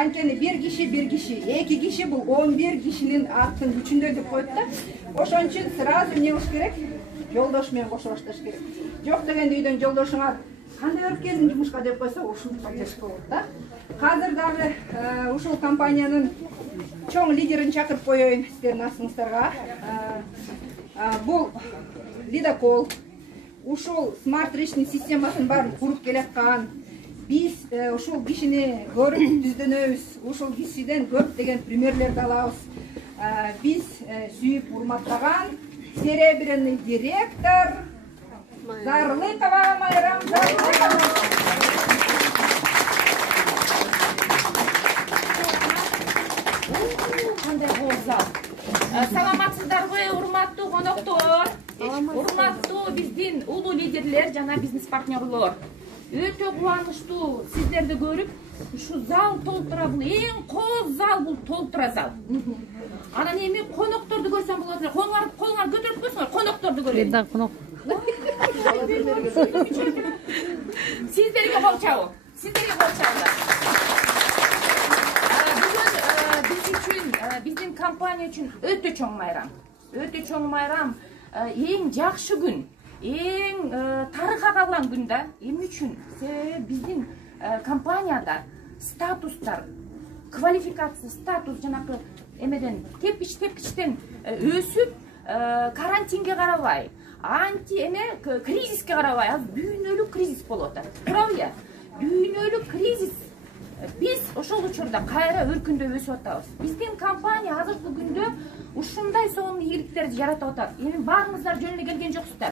Анткени bir kişi, iki kişi bu 11 kişinin аттын күчүндө деп коет да. Ошон үчүн сразу не кылыш керек? Жолдош менен кошо башташ керек. Жок дегенде үйдөн жолдошуңа кандай барып келдиң жумушка деп койсо, ушунтип кетишке болот да. Азыр дагы ушул компаниянын чоң лидерин чакырып коеюн сиздердин астыңыздарга. Бул лидокол ушул смарт речный системасын баарын куруп келаткан. Биз ушул кишини көрүп түздөнөбүз. Ушул кишиден көп деген примерлерди алабыз. Биз сүйүп урматтаган серебряный директор Зарлыкова Майрам Зарлыкова. Кандай гозал. Саламатсыздарбы, урматтуу коноктор? Урматтуу биздин улуу лидерлер жана бизнес партнерлор. Өтө кубанычтуу сиздерди көрүп, ушу зал толтура, бул эң кооз зал, бул толтура зал. Анан эми конокторду көрсөм болот эле. Колуңар көтөрүп койсуңар, конокторду көрөйүн. Бендан конок. Сиздерге кол чабуу. Сиздерге кол чабуулар. Бүгүн биз үчүн, биздин компания үчүн өтө чоң майрам. Өтө чоң майрам, эң жакшы күн. Эң тарыхка калган күн да. Эмне үчүн? Биздин компанияда статустар, квалификация, статус жанакы эмеден тепкичтен өсүп, карантинге карабай, кризиске карабай, азыр дүйнөлүк кризис болуп атат. Туурабы? Дүйнөлүк кризис. Биз ошол учурда кайра өркүндөп өсүп атабыз. Биздин компания азыркы күндө ушундай сонун ийгиликтерди жаратып атат. Эми баарыңыздар жөн эле келген жоксуздар.